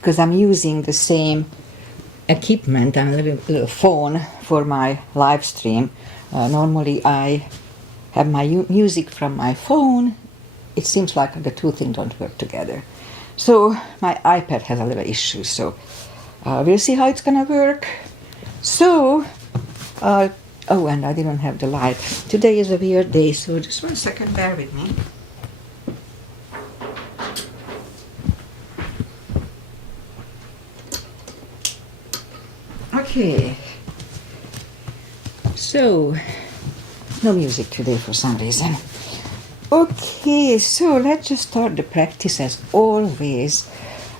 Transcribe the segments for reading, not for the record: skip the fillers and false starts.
because I'm using the same equipment and little phone for my live stream. Normally I have my music from my phone. It seems like the two things don't work together. So my iPad has a little issue, so we'll see how it's gonna work. So, oh, and I didn't have the light. Today is a weird day, so just 1 second, bear with me. Okay, so no music today for some reason. Okay, so let's just start the practice as always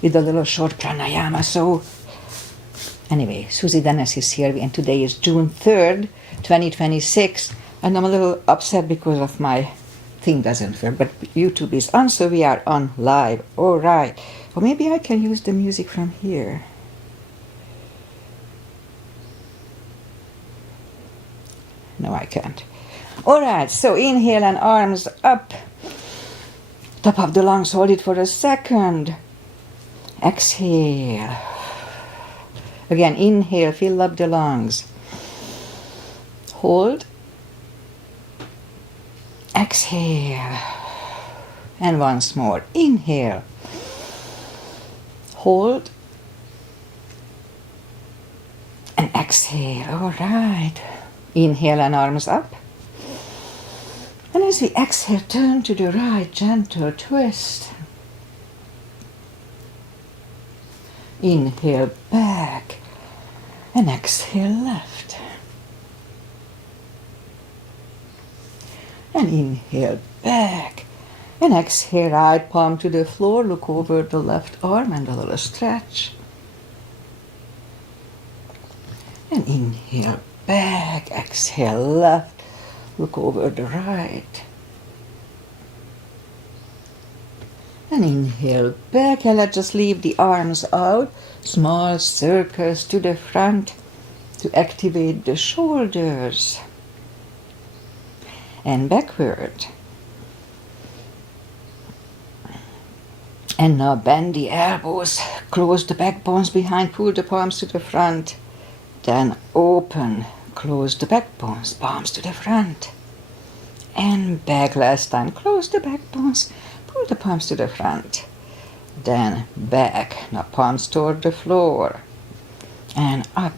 with a little short pranayama. So anyway, Susie Denes is here, and today is June 3rd, 2026, and I'm a little upset because of my thing doesn't work, but YouTube is on, so we are on live. All right, or maybe I can use the music from here. No, I can't. All right, so inhale and arms up. Top of the lungs, hold it for a second. Exhale. Again, inhale, fill up the lungs. Hold. Exhale. And once more. Inhale. Hold. And exhale. All right. Inhale and arms up. And as we exhale, turn to the right, gentle twist. Inhale back and exhale left. And inhale back and exhale right palm to the floor. Look over the left arm and a little stretch. And inhale back, exhale left, look over the right. And inhale back, and let's just leave the arms out. Small circles to the front to activate the shoulders. And backward. And now bend the elbows, close the back bones behind, pull the palms to the front. Then open, close the back bones, palms to the front. And back last time, close the back bones, pull the palms to the front. Then back, now palms toward the floor. And up,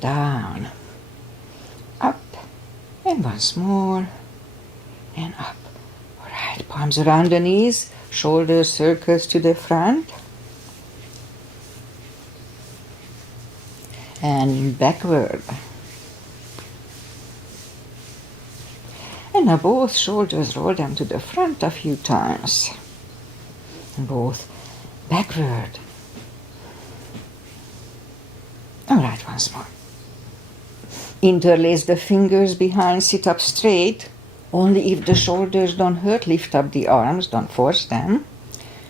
down, up, and once more, and up. All right, palms around the knees, shoulders circles to the front. And backward. And now both shoulders, roll them to the front a few times. And both backward. All right, once more. Interlace the fingers behind, sit up straight. Only if the shoulders don't hurt, lift up the arms, don't force them.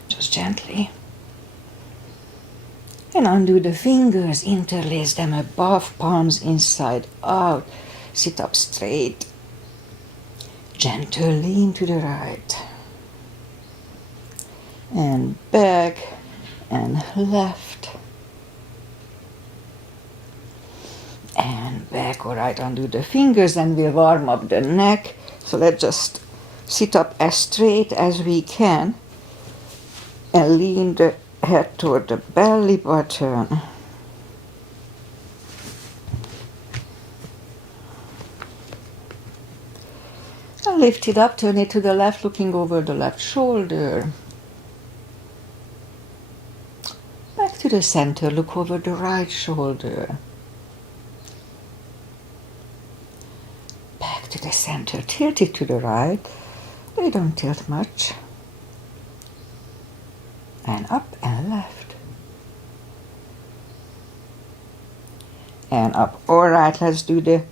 Just gently. And undo the fingers, interlace them above, palms inside out. Sit up straight. Gentle lean to the right. And back and left. And back, all right, undo the fingers, and we'll warm up the neck. So let's just sit up as straight as we can and lean the head toward the belly button. And lift it up, turn it to the left, looking over the left shoulder. Back to the center, look over the right shoulder. Back to the center, tilt it to the right. They don't tilt much. And up and left. And up. All right, let's do the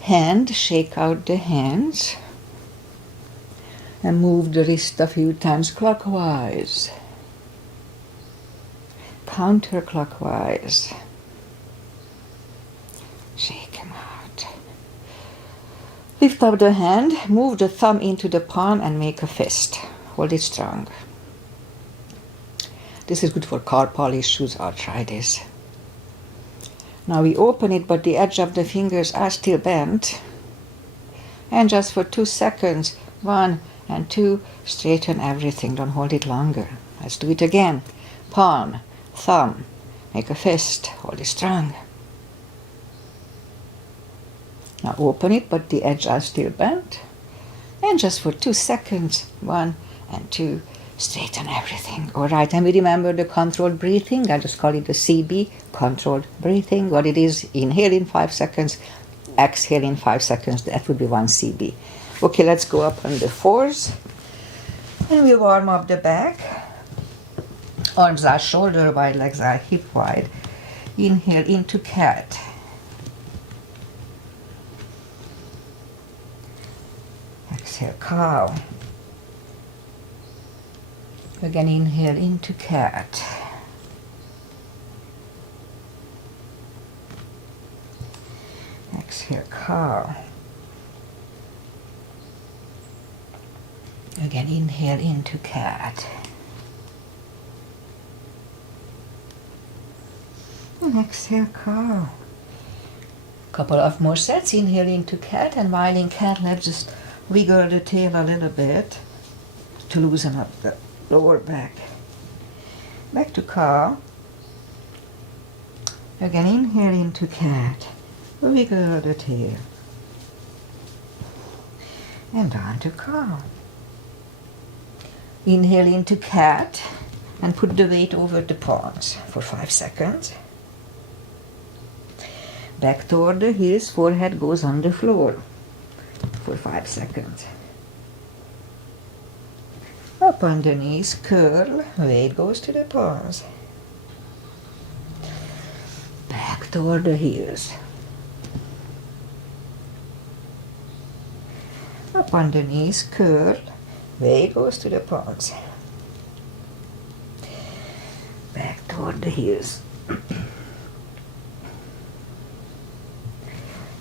hand. Shake out the hands. And move the wrist a few times clockwise. Counterclockwise. Shake them out. Lift up the hand, move the thumb into the palm and make a fist. Hold it strong. This is good for carpal issues, arthritis. Now we open it, but the edge of the fingers are still bent. And just for 2 seconds, 1 and 2, straighten everything. Don't hold it longer. Let's do it again. Palm, thumb, make a fist, hold it strong. Now open it, but the edges are still bent. And just for 2 seconds, 1 and 2, straighten everything. All right, and we remember the controlled breathing. I just call it the CB, controlled breathing. What it is, inhale in 5 seconds, exhale in 5 seconds. That would be 1 CB. Okay, let's go up on the 4s. And we warm up the back. Arms are shoulder wide, legs are hip wide. Inhale into cat. Exhale, cow. Again, inhale into cat. Exhale, cow. Again, inhale into cat. And exhale, cow. Couple of more sets. Inhale into cat, and while in cat, let's just wiggle the tail a little bit to loosen up the lower back. Back to cow. Again, inhale into cat. Wiggle the tail. And down to cow. Inhale into cat and put the weight over the palms for 5 seconds. Back toward the heels, forehead goes on the floor for 5 seconds. Up on the knees, curl, weight goes to the palms. Back toward the heels. Up on the knees, curl, weight goes to the palms. Back toward the heels.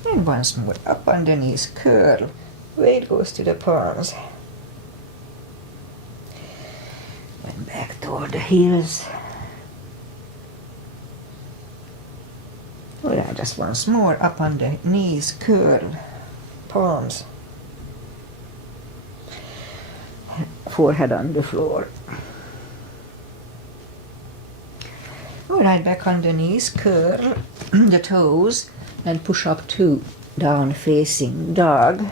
And once more, up on the knees, curl, weight goes to the palms. And back toward the heels. Alright, just once more, up on the knees, curl, palms. Forehead on the floor. Alright, back on the knees, curl the toes and push up to down facing dog.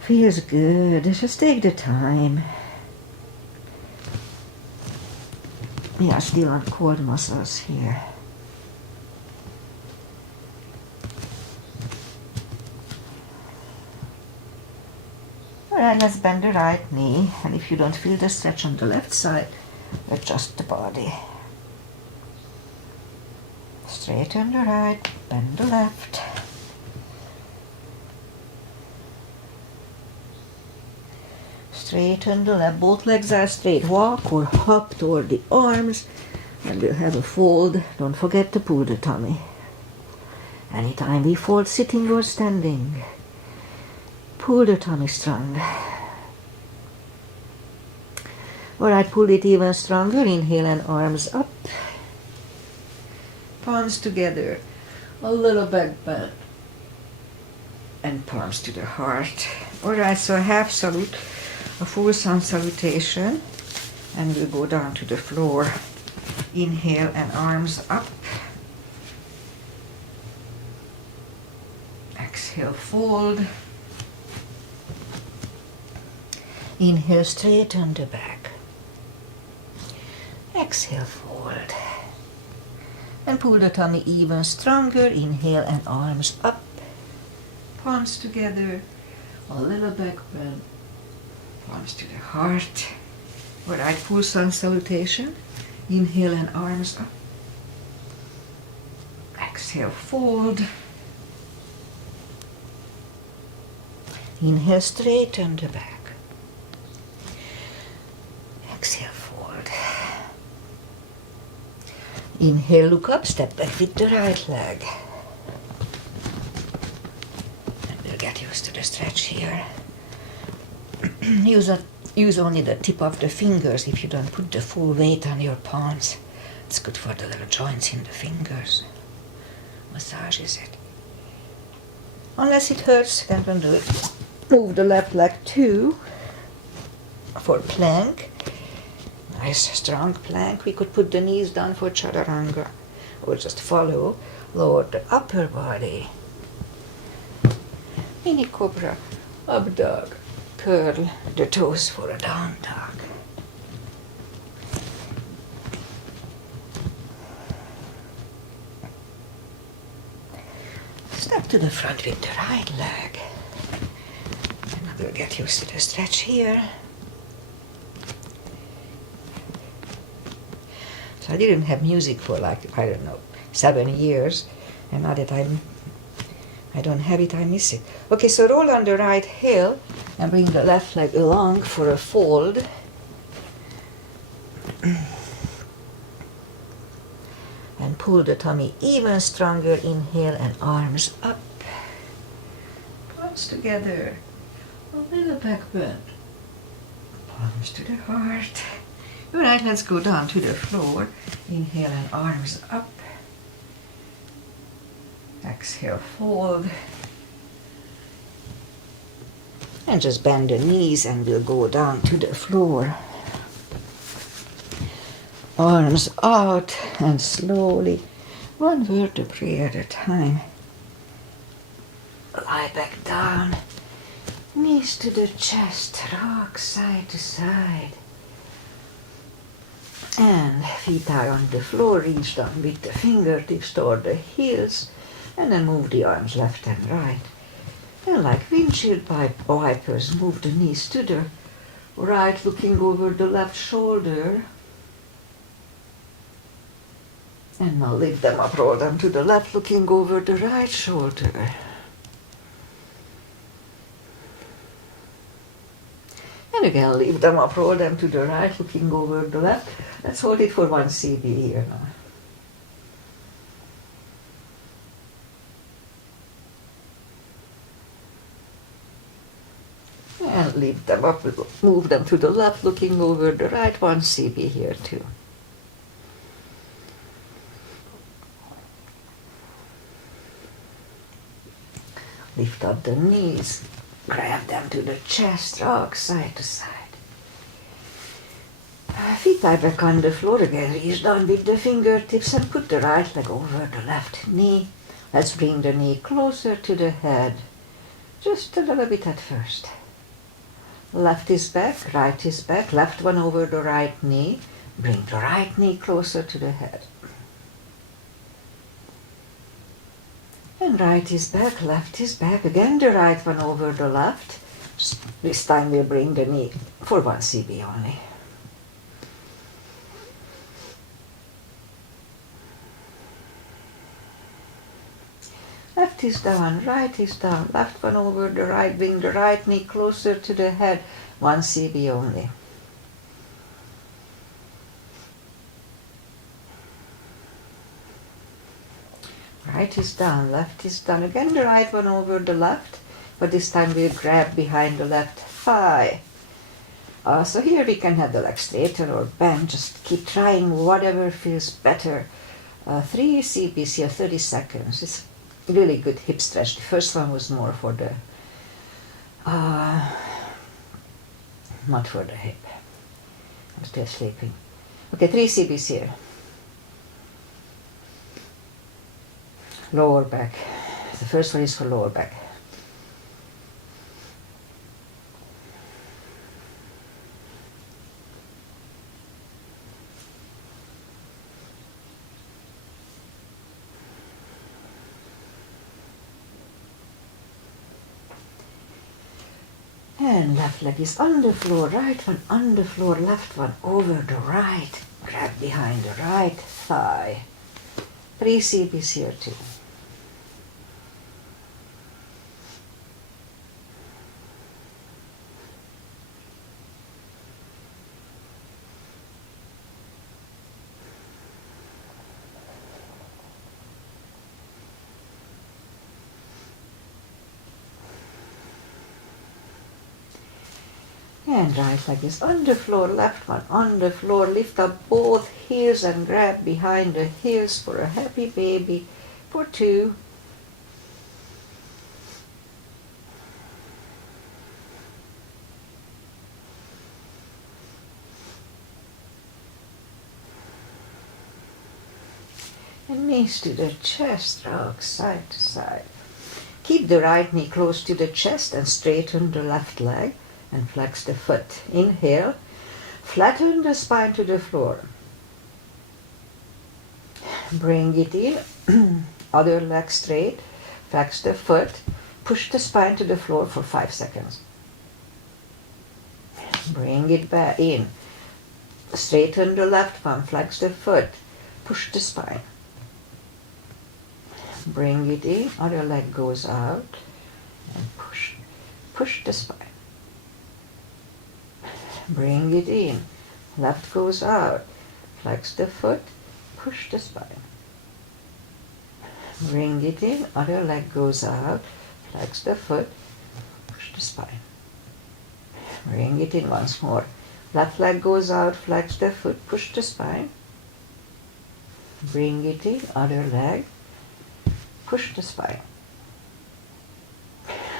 Feels good. Just take the time. We are still on core muscles here. Alright, let's bend the right knee, and if you don't feel the stretch on the left side, adjust the body. Straighten the right, bend the left. Straighten the left, both legs are straight. Walk or hop toward the arms, and we'll have a fold. Don't forget to pull the tummy. Anytime we fold, sitting or standing, pull the tummy strong. Alright, pull it even stronger. Inhale and arms up. Palms together. A little back bend. And palms to the heart. Alright, so a half salute, a full sun salutation. And we'll go down to the floor. Inhale and arms up. Exhale, fold. Inhale, straighten the back. Exhale, fold. And pull the tummy even stronger. Inhale and arms up. Palms together. A little back bend. Palms to the heart. Alright, full sun salutation. Inhale and arms up. Exhale, fold. Inhale, straighten the back. Exhale, fold. Inhale, look up, step back with the right leg. get used to the stretch here. Use only the tip of the fingers if you don't put the full weight on your palms. It's good for the little joints in the fingers. Massages it. Unless it hurts, then don't do it. Move the left leg too for plank. Nice strong plank. We could put the knees down for chaturanga or just follow. Lower the upper body. Mini cobra, up dog. Curl the toes for a down dog. Step to the front with the right leg. And we'll get used to the stretch here. So I didn't have music for like, I don't know, 7 years. And now that I don't have it, I miss it. Okay, so roll on the right heel and bring the left leg along for a fold. And pull the tummy even stronger. Inhale and arms up. Palms together. A little back bend. Palms to the heart. All right, let's go down to the floor. Inhale and arms up. Exhale, fold. And just bend the knees and we'll go down to the floor. Arms out and slowly, one vertebrae at a time. Lie back down. Knees to the chest, rock side to side. And feet are on the floor, reach down with the fingertips toward the heels. And then move the arms left and right. And like windshield wipers, move the knees to the right, looking over the left shoulder. And now lift them up, roll them to the left, looking over the right shoulder. And again, lift them up, roll them to the right, looking over the left. Let's hold it for 1 CB here now. And lift them up, move them to the left, looking over the right, 1 CB here too. Lift up the knees, grab them to the chest, rock side to side. Feet lie back on the floor again, reach down with the fingertips and put the right leg over the left knee. Let's bring the knee closer to the head, just a little bit at first. Left is back, right is back, left one over the right knee. Bring the right knee closer to the head. And right is back, left is back. Again the right one over the left. This time we'll bring the knee for 1 CB only. Left is down, right is down. Left one over the right. Bring the right knee closer to the head. 1 CB only. Right is down, left is down. Again the right one over the left, but this time we'll grab behind the left thigh. So here we can have the leg straighter or bend. Just keep trying whatever feels better. 3 CBs here, 30 seconds. It's really good hip stretch. The first one was more for the, not for the hip. I'm still sleeping. Okay, 3 CBs here. Lower back. The first one is for lower back. And left leg is on the floor, right one on the floor, left one over the right. Grab behind the right thigh. 3 CBs here too. And right leg is on the floor, left one on the floor. Lift up both heels and grab behind the heels for a happy baby for 2. And knees to the chest, rock side to side. Keep the right knee close to the chest and straighten the left leg and flex the foot. Inhale, flatten the spine to the floor. Bring it in, other leg straight, flex the foot, push the spine to the floor for 5 seconds. Bring it back in, straighten the left one, flex the foot, push the spine. Bring it in, other leg goes out, and push the spine. Bring it in, left goes out, flex the foot, push the spine. Bring it in, other leg goes out, flex the foot, push the spine. Bring it in once more. Left leg goes out, flex the foot, push the spine. Bring it in, other leg, push the spine.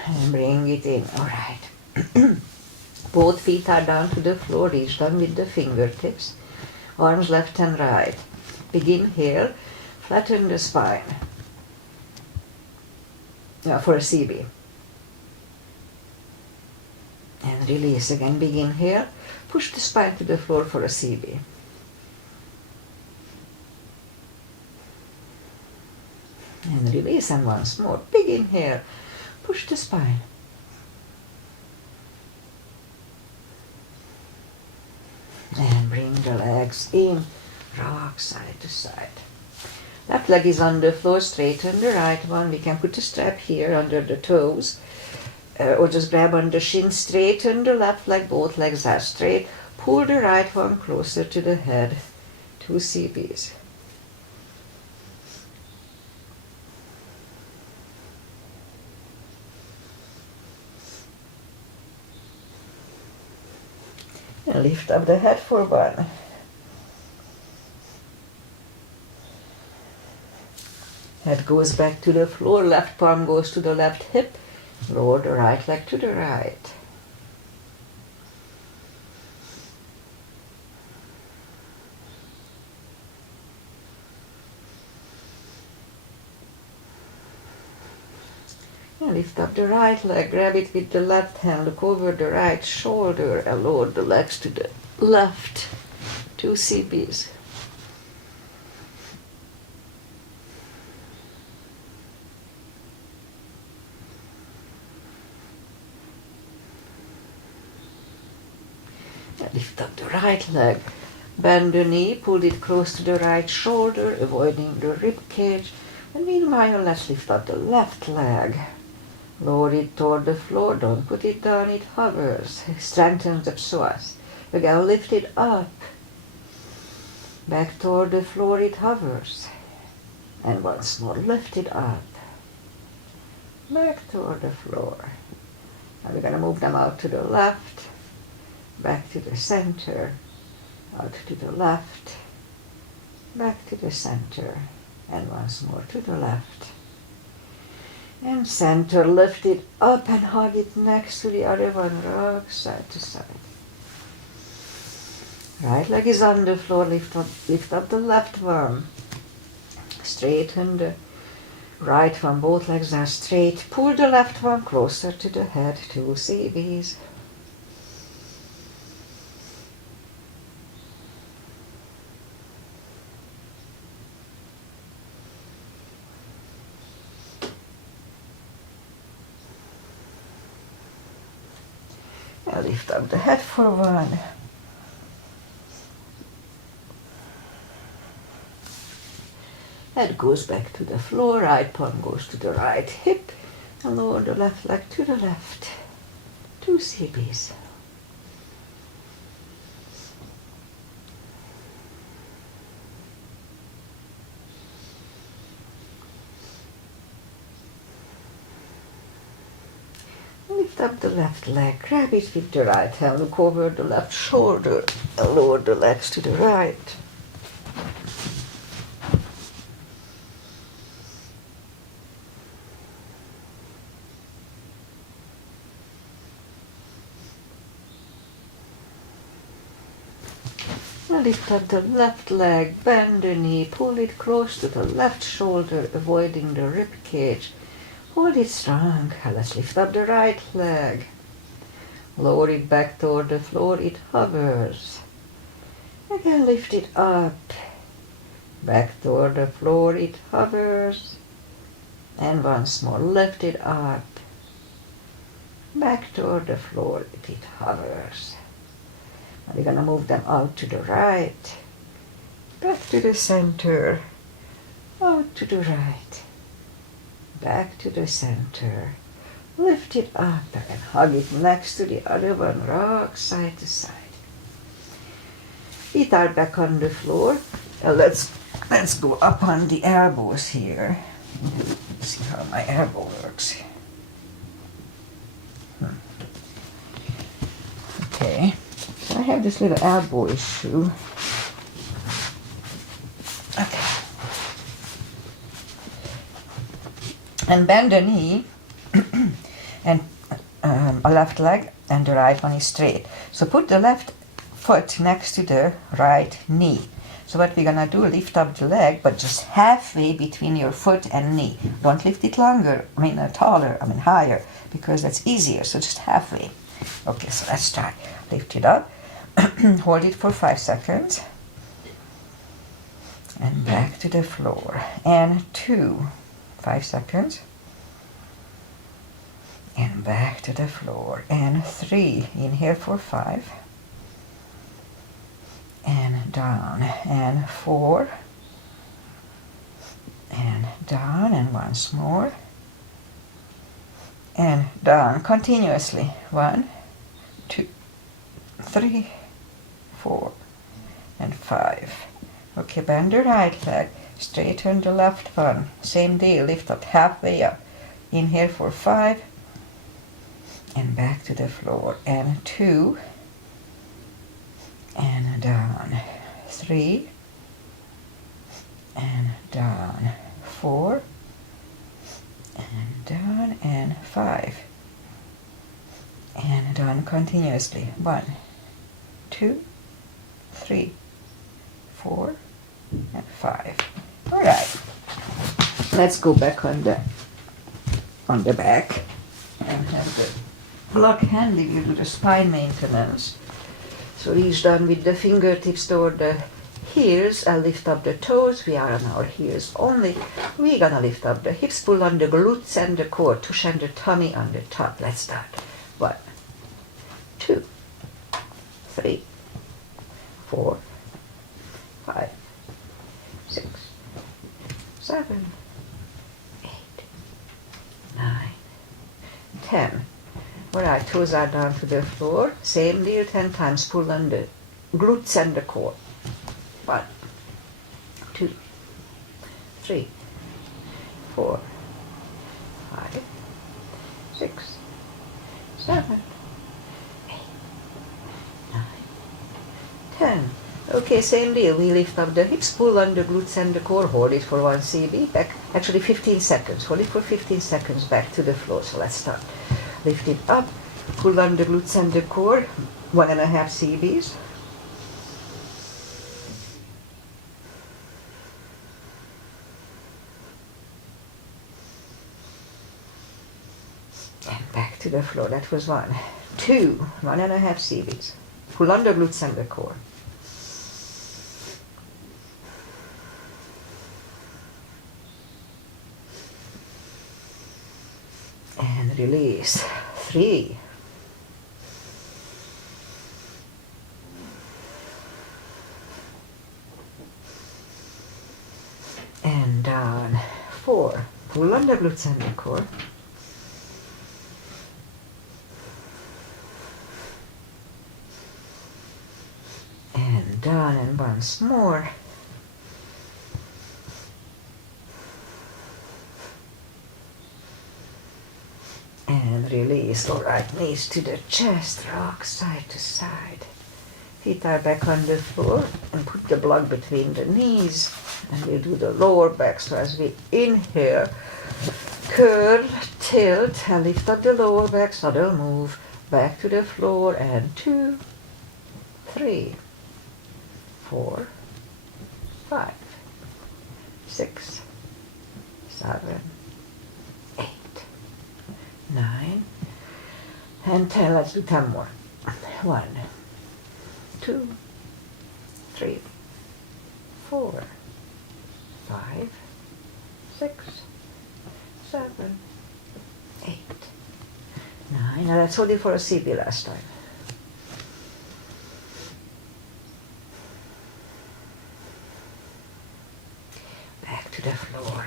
And bring it in, alright. Both feet are down to the floor, reach down with the fingertips. Arms left and right. Big inhale, flatten the spine. For a CB. And release again, big inhale, push the spine to the floor for a CB. And release, and once more, big inhale, push the spine. And bring the legs in, rock side to side. Left leg is on the floor, straighten the right one. We can put a strap here under the toes, or just grab on the shin, straighten the left leg, both legs are straight. Pull the right one closer to the head, 2 CBs. And lift up the head for 1. Head goes back to the floor, left palm goes to the left hip, lower the right leg to the right. And lift up the right leg, grab it with the left hand, look over the right shoulder and lower the legs to the left, 2 CBs. And lift up the right leg, bend the knee, pull it close to the right shoulder, avoiding the rib cage. And meanwhile, let's lift up the left leg. Lower it toward the floor, don't put it down, it hovers. Strengthen the psoas. Again, lift it up. Back toward the floor, it hovers. And once more, lift it up. Back toward the floor. Now we're going to move them out to the left, back to the center, out to the left, back to the center, and once more to the left. And center, lift it up and hug it next to the other one, rock side to side. Right leg is on the floor, lift up the left one. Straighten the right one, both legs are straight. Pull the left one closer to the head, 2 CBs. And lift up the head for 1. Head goes back to the floor, right palm goes to the right hip, and lower the left leg to the left, 2 CBs. Lift up the left leg, grab it with the right hand, look over the left shoulder and lower the legs to the right. Lift up the left leg, bend the knee, pull it close to the left shoulder, avoiding the rib cage. Hold it strong. Let's lift up the right leg. Lower it back toward the floor, it hovers. Again, lift it up. Back toward the floor, it hovers. And once more, lift it up. Back toward the floor, it hovers. We're going to move them out to the right, back to the center, out to the right, back to the center. Lift it up and hug it next to the other one, rock side to side. Feet are back on the floor. Let's go up on the elbows here. See how my elbow works. Okay. I have this little elbow issue. Okay. And bend the knee and a left leg and the right one is straight. So put the left foot next to the right knee. So what we're gonna do, lift up the leg, but just halfway between your foot and knee. Don't lift it longer, higher, because that's easier, so just halfway. Okay, so let's try. Lift it up. Hold it for 5 seconds and back to the floor, and 2, 5 seconds and back to the floor, and 3, inhale for 5 and down, and 4 and down, and once more and down continuously. 1, 2, 3, 4 and 5. Okay, bend the right leg, straighten the left one. Same deal, lift up halfway up. Inhale for 5 and back to the floor, and 2 and down, 3 and down, 4 and down, and 5 and down continuously. 1, 2, 3, 4 and 5. All right. Let's go back on the back and have the block handy. We'll do the spine maintenance. So reach down with the fingertips toward the heels and lift up the toes. We are on our heels only. We're gonna lift up the hips, pull on the glutes and the core, tush and the tummy on the top. Let's start. 1, 2, 3, 4, 5, 6, 7, 8, 9, 10. All right, toes are down to the floor. Same deal, 10 times. Pull on the glutes and the core. 1, 2, 3, 4, 5, 6, 7, 8, 9, 10. Okay, same deal. We lift up the hips, pull on the glutes and the core, hold it for 1 CB, back, actually 15 seconds. Hold it for 15 seconds back to the floor. So let's start. Lift it up, pull on the glutes and the core, 1.5 CBs. And back to the floor. That was 1. 2, 1.5 CBs. Pull on the glutes and the core. And release. 3. And down. 4. Pull on the glutes and the core. And down, and once more. And and release. Alright, knees to the chest, rock side to side. Feet are back on the floor and put the block between the knees, and we'll do the lower back. So as we inhale, curl, tilt, and lift up the lower back, so they'll move back to the floor, and 2, 3, 4, 5, 6, 7, 8, 9, and 10. Let's do 10 more. 1, 2, 3, 4, 5, 6, 7, 8, 9. Now let's hold it for a CB last time. Back to the floor.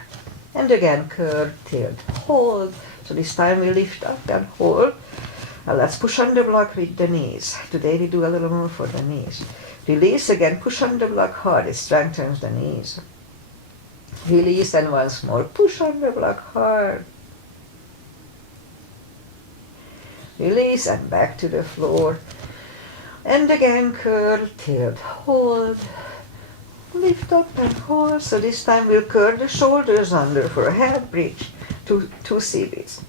And again, curl, tilt, hold. So this time we lift up and hold. Now let's push on the block with the knees. Today we do a little more for the knees. Release again, push on the block hard. It strengthens the knees. Release, and once more, push on the block hard. Release, and back to the floor. And again, curl, tilt, hold. Lift up and hold. So this time we'll curl the shoulders under for a head bridge. Two CBs.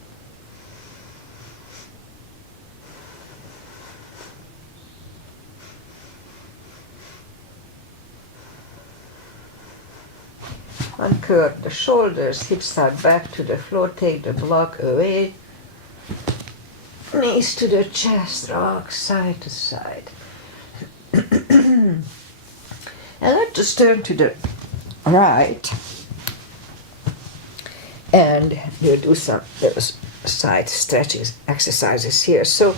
Uncurl the shoulders, hips are back to the floor, take the block away. Knees to the chest, rock side to side. And let's just turn to the right. And we'll do some side stretches, exercises here. So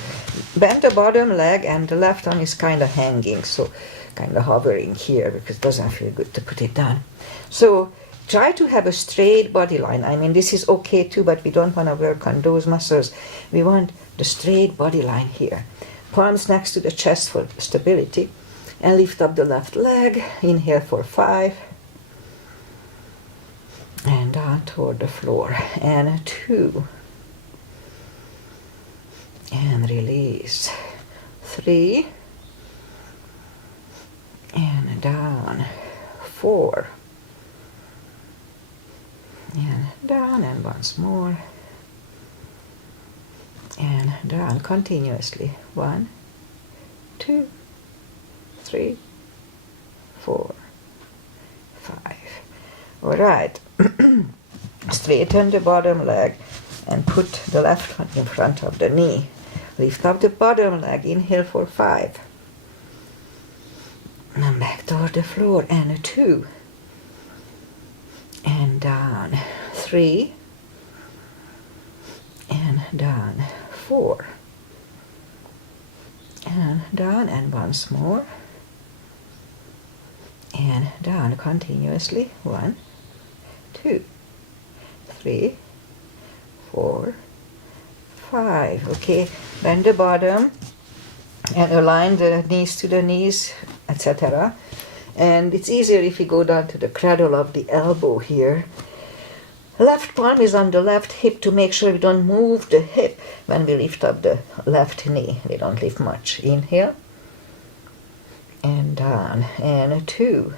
bend the bottom leg, and the left arm is kind of hanging, so kind of hovering here because it doesn't feel good to put it down. So try to have a straight body line. I mean, this is okay too, but we don't want to work on those muscles. We want the straight body line here. Palms next to the chest for stability. And lift up the left leg. Inhale for 5. And down toward the floor. And 2. And release. 3. And down. 4. And down, and once more. And down continuously. 1, 2, 3, 4, 5. All right. Straighten the bottom leg and put the left one in front of the knee. Lift up the bottom leg. Inhale for 5. And back toward the floor. And 2. And down. 3. And down. 4. And down, and once more. And down continuously. 1, 2, 3, 4, 5. Okay, bend the bottom and align the knees to the knees, etc. And it's easier if you go down to the cradle of the elbow here. Left palm is on the left hip to make sure we don't move the hip when we lift up the left knee. We don't lift much. Inhale. And down. And 2.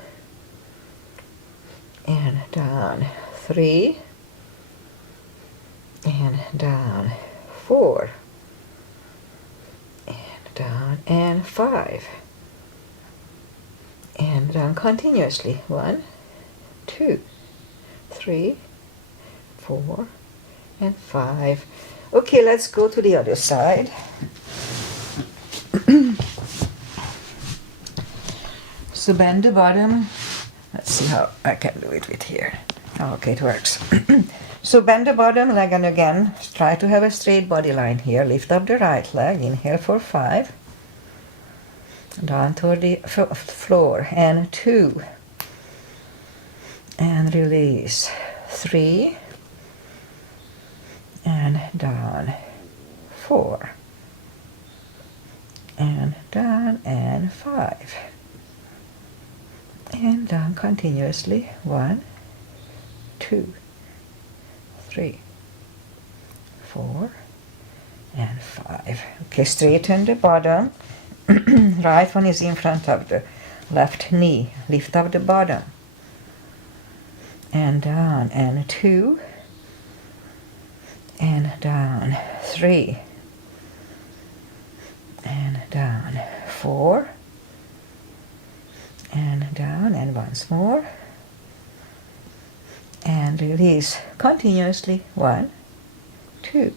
And down. 3. And down. 4. And down. And 5. And down continuously. 1, 2, 3, 4, and 5. Okay, let's go to the other side. So bend the bottom. Let's see how I can do it with here. Okay, it works. So bend the bottom leg, and again, try to have a straight body line here. Lift up the right leg. Inhale for 5. Down toward the floor. And 2. And release. 3. And down. 4. And down, and 5. And down continuously. 1, 2, 3, 4, 5. Okay, straighten the bottom. Right one is in front of the left knee. Lift up the bottom. And down, and 2. And down, 3. And down, 4. And down, and once more. And release continuously. 1, 2,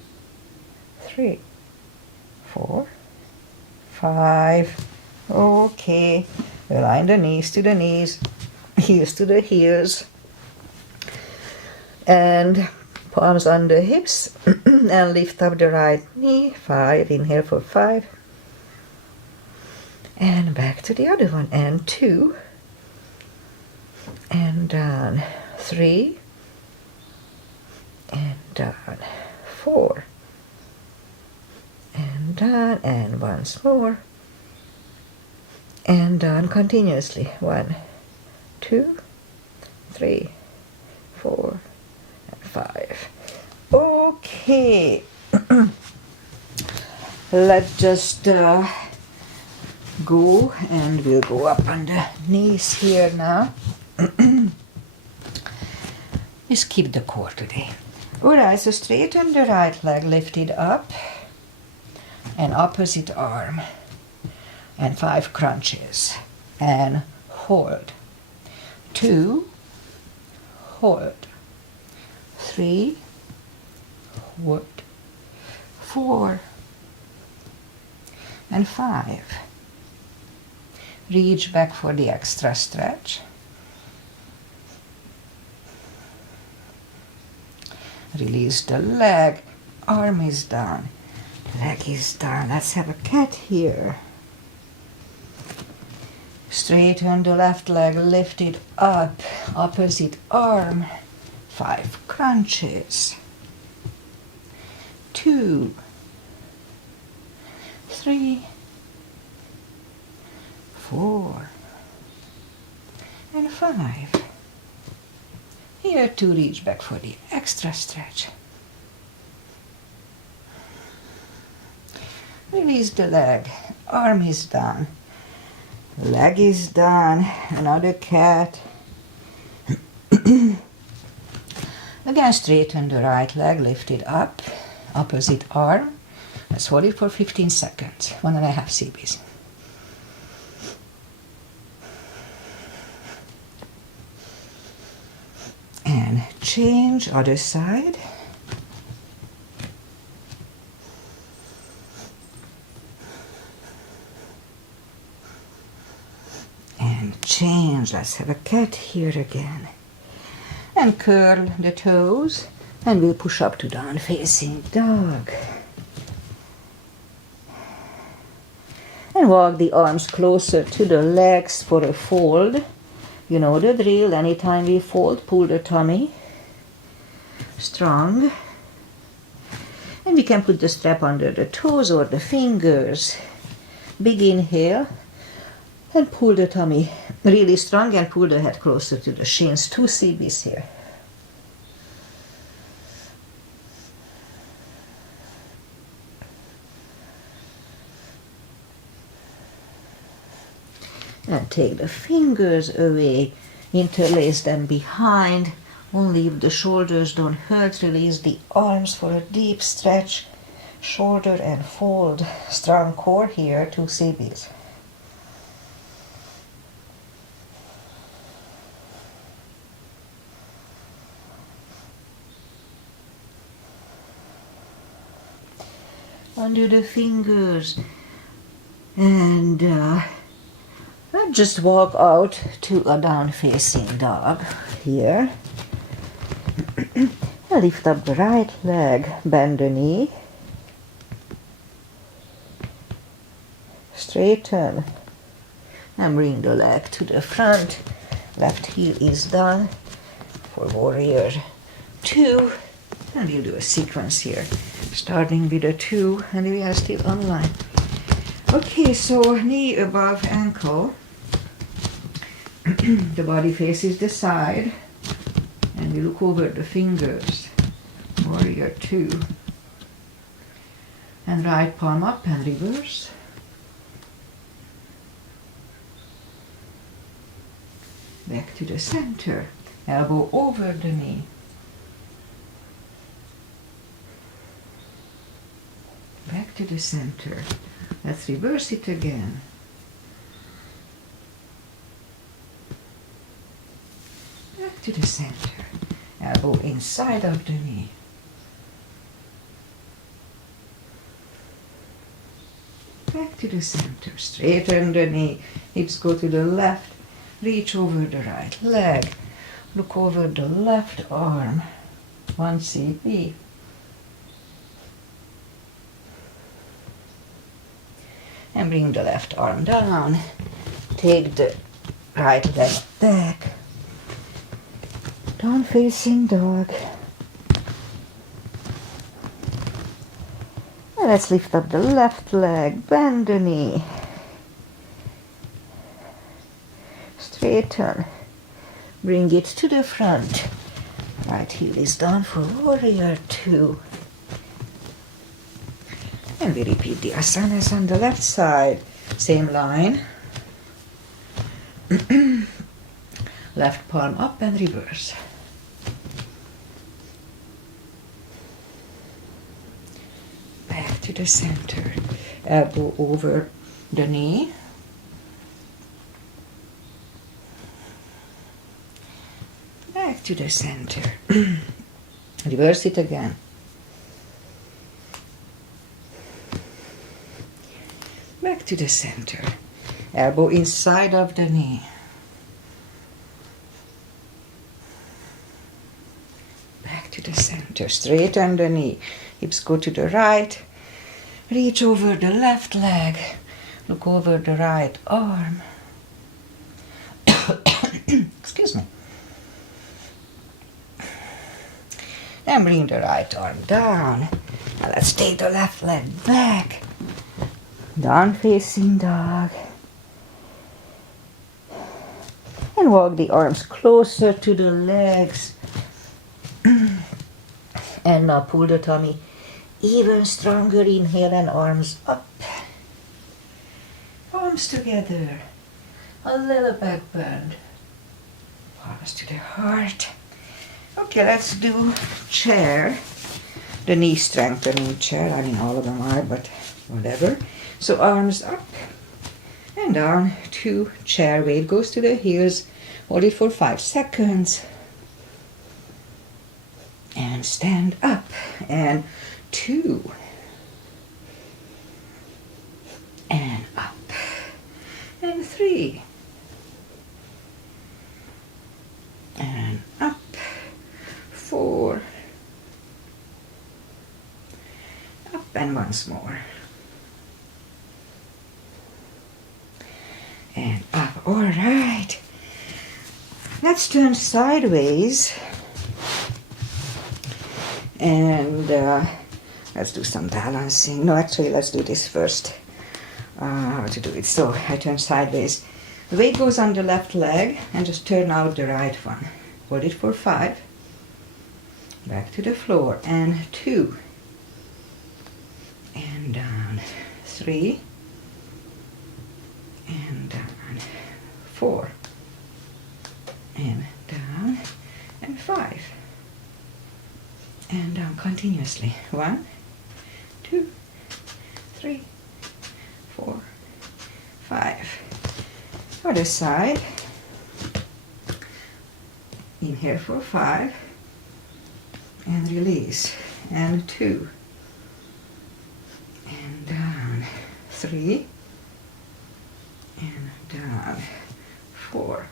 3, 4, 5. Okay. Align the knees to the knees, heels to the heels. And palms on the hips. And lift up the right knee. 5. Inhale for 5. And back to the other one. And 2. And down. 3. And down. 4. And down. And once more. And down continuously. 1, 2, 3, 4, and 5. Okay. Let's just go, and we'll go up on the knees here now. Just keep the core today. Alright, so straighten the right leg, lift it up, and opposite arm, and 5 crunches, and hold. 2, hold. 3, hold. 4, and 5. Reach back for the extra stretch. Release the leg. Arm is down. Leg is down. Let's have a cat here. Straighten the left leg. Lift it up. Opposite arm. 5 crunches. 2, 3, 4, and 5. Here to reach back for the extra stretch. Release the leg. Arm is down. Leg is down. Another cat. Again, straighten the right leg. Lift it up. Opposite arm. Let's hold it for 15 seconds. 1.5 CBs. And change other side. And change. Let's have a cat here again. And curl the toes. And we'll push up to down facing dog. And walk the arms closer to the legs for a fold. You know the drill. Anytime we fold, pull the tummy strong. And we can put the strap under the toes or the fingers. Big inhale. And pull the tummy really strong and pull the head closer to the shins. 2 CBs here. And take the fingers away, interlace them behind, only if the shoulders don't hurt. Release the arms for a deep stretch, shoulder and fold. Strong core here, 2 CBs. Under the fingers, and just walk out to a down-facing dog here. Lift up the right leg, bend the knee. Straighten. And bring the leg to the front. Left heel is done for warrior 2. And we'll do a sequence here, starting with a 2, and we are still online. Okay, so knee above ankle. The body faces the side, and we look over the fingers. Warrior 2. And right palm up and reverse. Back to the center. Elbow over the knee. Back to the center. Let's reverse it again. Back to the center. Elbow inside of the knee. Back to the center. Straighten the knee. Hips go to the left. Reach over the right leg. Look over the left arm. 1 cp. And bring the left arm down. Take the right leg back. Down facing dog. And let's lift up the left leg. Bend the knee. Straighten. Bring it to the front. Right heel is down for warrior 2. And we repeat the asanas on the left side. Same line. Left palm up and reverse. Back to the center. Elbow over the knee. Back to the center. Reverse it again. Back to the center. Elbow inside of the knee. Back to the center. Straighten the knee. Hips go to the right. Reach over the left leg. Look over the right arm. Excuse me. And bring the right arm down. Now let's take the left leg back. Down facing dog. And walk the arms closer to the legs. And now pull the tummy even stronger. Inhale and arms up. Arms together. A little back bend. Arms to the heart. Okay, let's do chair. The knee strengthening chair. I mean, all of them are, but whatever. So arms up and down to chair. Weight goes to the heels. Hold it for 5 seconds. And stand up. And 2. And up. And 3. And up. 4. Up and once more. And up. All right. Let's turn sideways. And let's do some balancing. No, actually, let's do this first. How to do it. So I turn sideways. The weight goes on the left leg and just turn out the right one. Hold it for 5. Back to the floor. And 2. And down. 3. And down. 4. And down. And 5. And down continuously. 1, 2, 3, 4, 5. Other side. Inhale for 5. And release. And 2. And down. 3. And down. 4.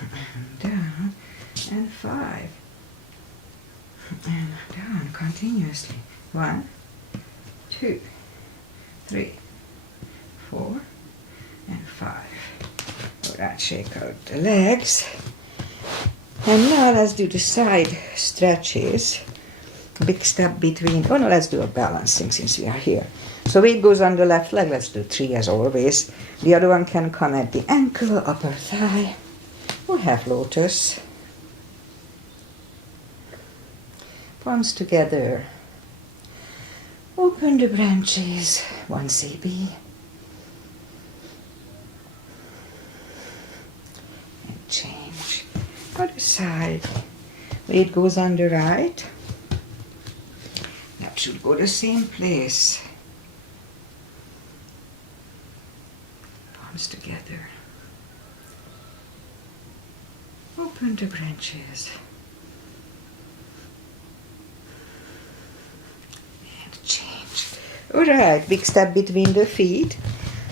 And down. And 5. And down continuously. 1, 2, 3, 4, and 5. All right, shake out the legs. And now let's do the side stretches. Big step between. Oh no, let's do a balancing since we are here. So weight goes on the left leg. Let's do 3 as always. The other one can come at the ankle, upper thigh, or half lotus. Palms together. Open the branches, 1 CB. And change. Other side. Weight goes on the right. That should go the same place. Palms together. Open the branches. And change. Alright, big step between the feet.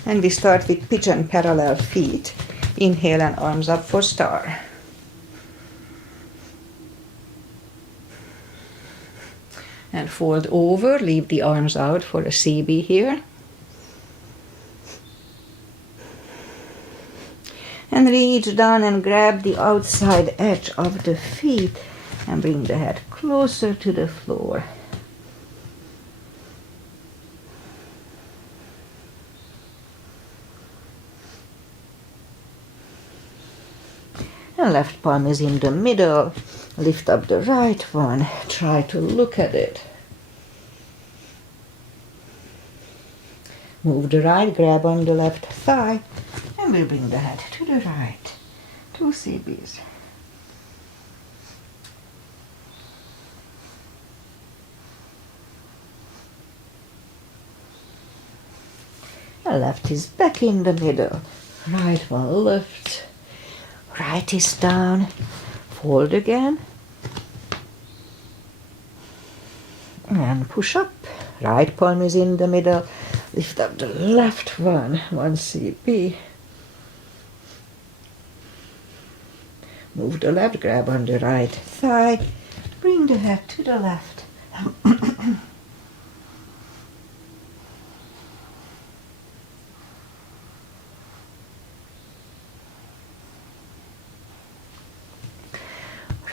And we start with pigeon parallel feet. Inhale and arms up for star. And fold over, leave the arms out for a CB here. And reach down and grab the outside edge of the feet and bring the head closer to the floor. And left palm is in the middle. Lift up the right one. Try to look at it. Move the right, grab on the left thigh, and we'll bring the head to the right. 2 CBs. The left is back in the middle. Right one lifts. Right is down. Fold again. And push up. Right palm is in the middle. Lift up the left one. 1 CB. Move the left, grab on the right thigh. Bring the head to the left.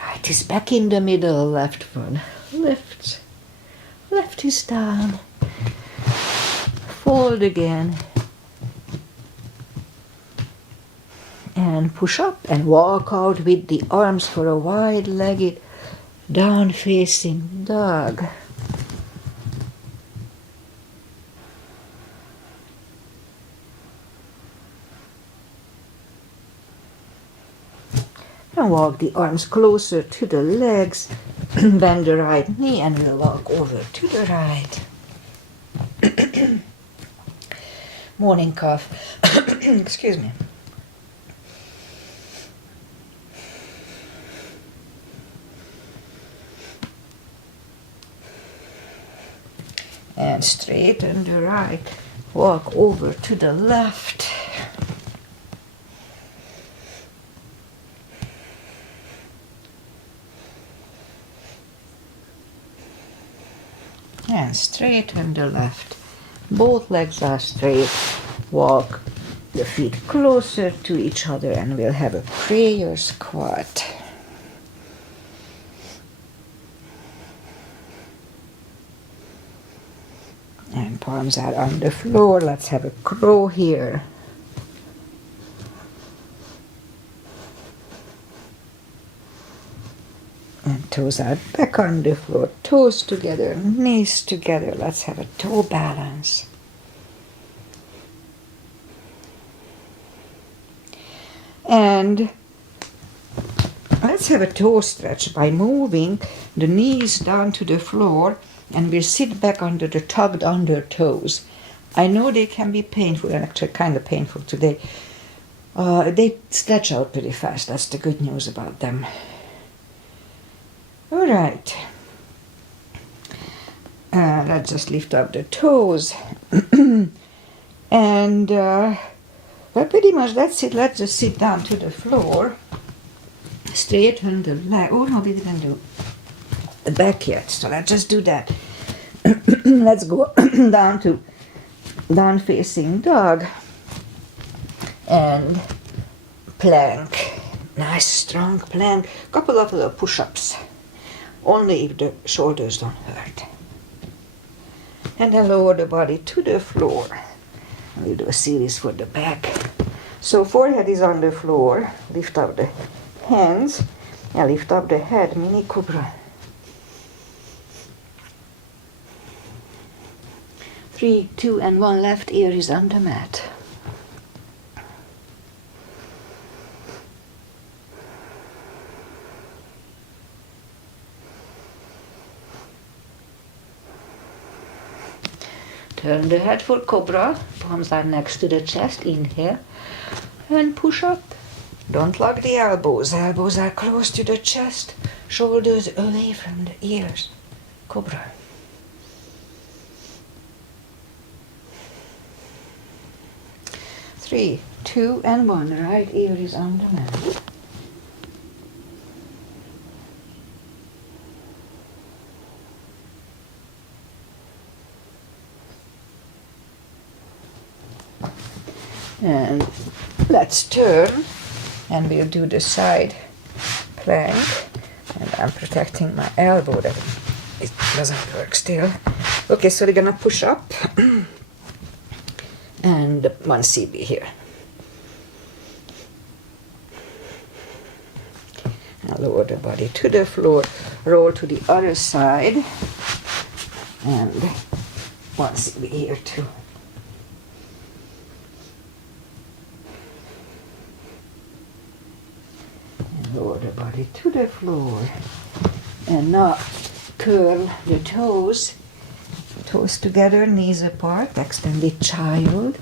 Right is back in the middle, left one lifts. Left is down. Fold again. And push up and walk out with the arms for a wide-legged down-facing dog. And walk the arms closer to the legs. Bend the right knee and we'll walk over to the right. Morning cough. Excuse me. And straighten the right. Walk over to the left. And straighten the left. Both legs are straight. Walk the feet closer to each other and we'll have a prayer squat. And palms are on the floor. Let's have a crow here. And toes are back on the floor. Toes together, knees together. Let's have a toe balance. And let's have a toe stretch by moving the knees down to the floor. And we'll sit back under the tugged under toes. I know they can be painful, and actually kind of painful today. They stretch out pretty fast. That's the good news about them. All right. Let's just lift up the toes. And well, pretty much that's it. Let's just sit down to the floor. Straighten the leg. Oh no, we didn't do the back yet, so let's just do that. Let's go down to down facing dog and plank. Nice strong plank. Couple of little push-ups, only if the shoulders don't hurt. And then lower the body to the floor. We'll do a series for the back. So forehead is on the floor. Lift up the hands and lift up the head, mini cobra. 3, 2, and 1. Left ear is on the mat. Turn the head for cobra. Palms are next to the chest. Inhale and push up. Don't lock the elbows. Elbows are close to the chest. Shoulders away from the ears. Cobra. Three, 2, and 1. Right ear is on the mat. And let's turn, and we'll do the side plank. And I'm protecting my elbow that it doesn't work still. Okay, so we're gonna push up and 1 CB here. And lower the body to the floor, roll to the other side, and 1 CB here too. Lower the body to the floor. And now curl the toes. Toes together, knees apart, extended child.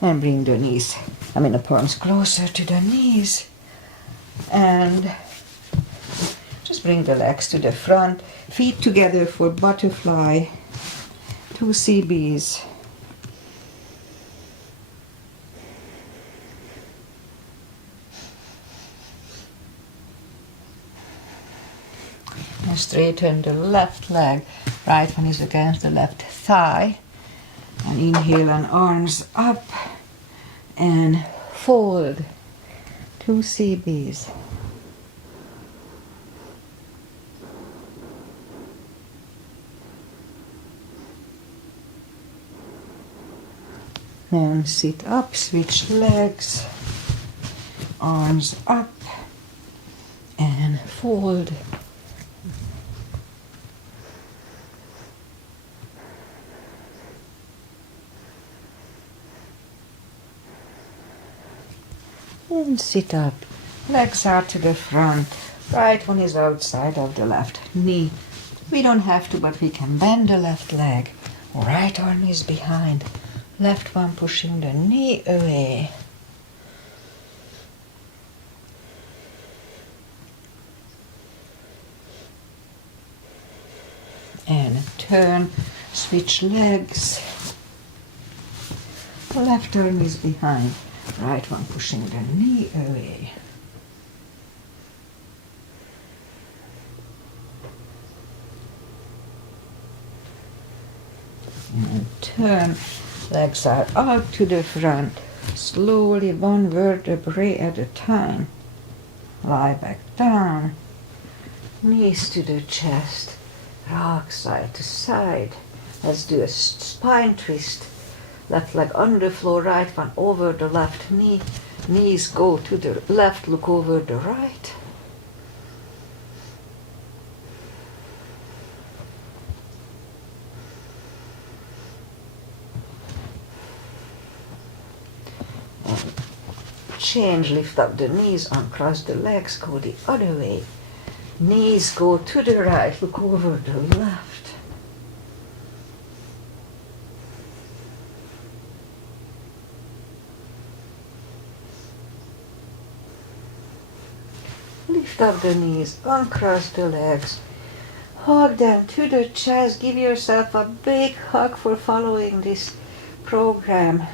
And bring the palms closer to the knees. And just bring the legs to the front, feet together for butterfly, 2 CBs. And straighten the left leg, right one is against the left thigh. And inhale and arms up and fold, 2 CBs. And sit up, switch legs, arms up, and fold. And sit up, legs are to the front, right one is outside of the left knee. We don't have to, but we can bend the left leg, right arm is behind. Left one pushing the knee away. And turn, switch legs. Left arm is behind. Right one pushing the knee away. And turn. Legs are out to the front, slowly 1 vertebrae at a time. Lie back down, knees to the chest, rock side to side. Let's do a spine twist. Left leg on the floor, right one over the left knee. Knees go to the left, look over the right. Change, lift up the knees, uncross the legs, go the other way. Knees go to the right, look over the left. Lift up the knees, uncross the legs. Hug them to the chest. Give yourself a big hug for following this program.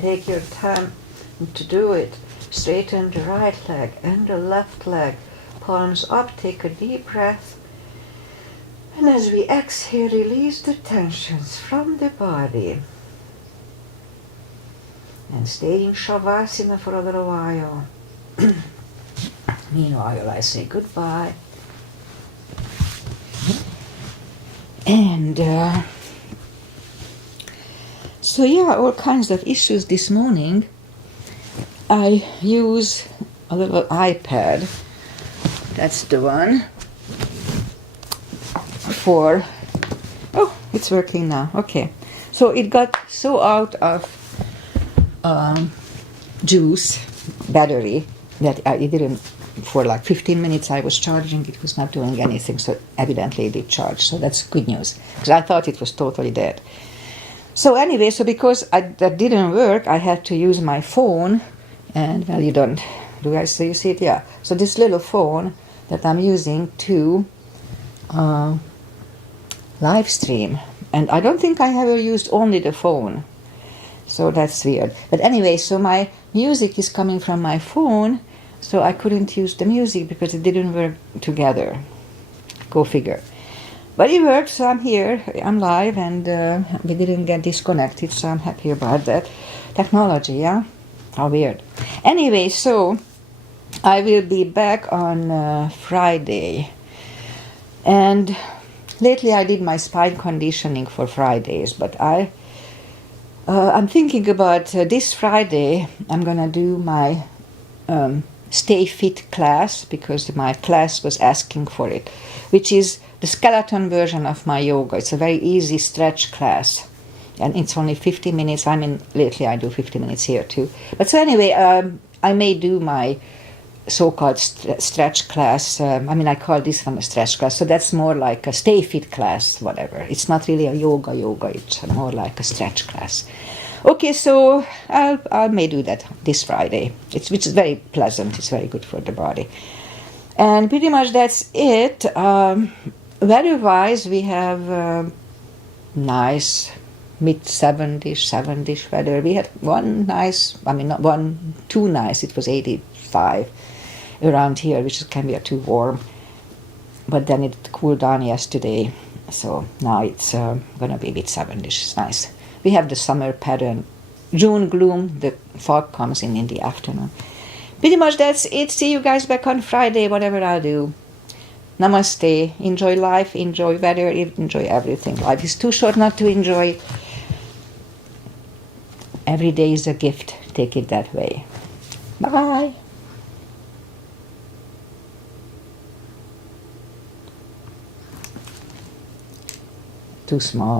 Take your time to do it. Straighten the right leg and the left leg. Palms up, take a deep breath. And as we exhale, release the tensions from the body. And stay in Shavasana for a little while. Meanwhile, I say goodbye. So yeah, all kinds of issues this morning. I use a little iPad. That's the one. For, oh, it's working now. Okay. So it got so out of juice, battery, that it didn't, for like 15 minutes I was charging, it was not doing anything, so evidently it did charge. So that's good news, because I thought it was totally dead. So anyway, so because that didn't work, I had to use my phone, and well, you don't, do I see, you see it? Yeah. So this little phone that I'm using to live stream, and I don't think I ever used only the phone. So that's weird. But anyway, so my music is coming from my phone, so I couldn't use the music because it didn't work together. Go figure. But it worked, so I'm here, I'm live, and we didn't get disconnected, so I'm happy about that. Technology, yeah? How weird. Anyway, so I will be back on Friday. And lately I did my spine conditioning for Fridays, but I'm thinking about this Friday I'm gonna do my Stay Fit class, because my class was asking for it, which is the skeleton version of my yoga. It's a very easy stretch class, and it's only 50 minutes. I mean, lately I do 50 minutes here too. But so anyway, I may do my so-called stretch class. I call this one a stretch class, so that's more like a Stay Fit class, whatever. It's not really a yoga, it's more like a stretch class. Okay, so I may do that this Friday, which is very pleasant. It's very good for the body. And pretty much that's it. Weather-wise, we have nice mid-70s, 70s weather. We had one nice, two nice, it was 85 around here, which can be too warm. But then it cooled down yesterday, so now it's gonna be mid-70s. It's nice. We have the summer pattern. June gloom, the fog comes in the afternoon. Pretty much that's it. See you guys back on Friday, whatever I'll do. Namaste. Enjoy life, enjoy weather, enjoy everything. Life is too short not to enjoy. Every day is a gift. Take it that way. Bye. Too small.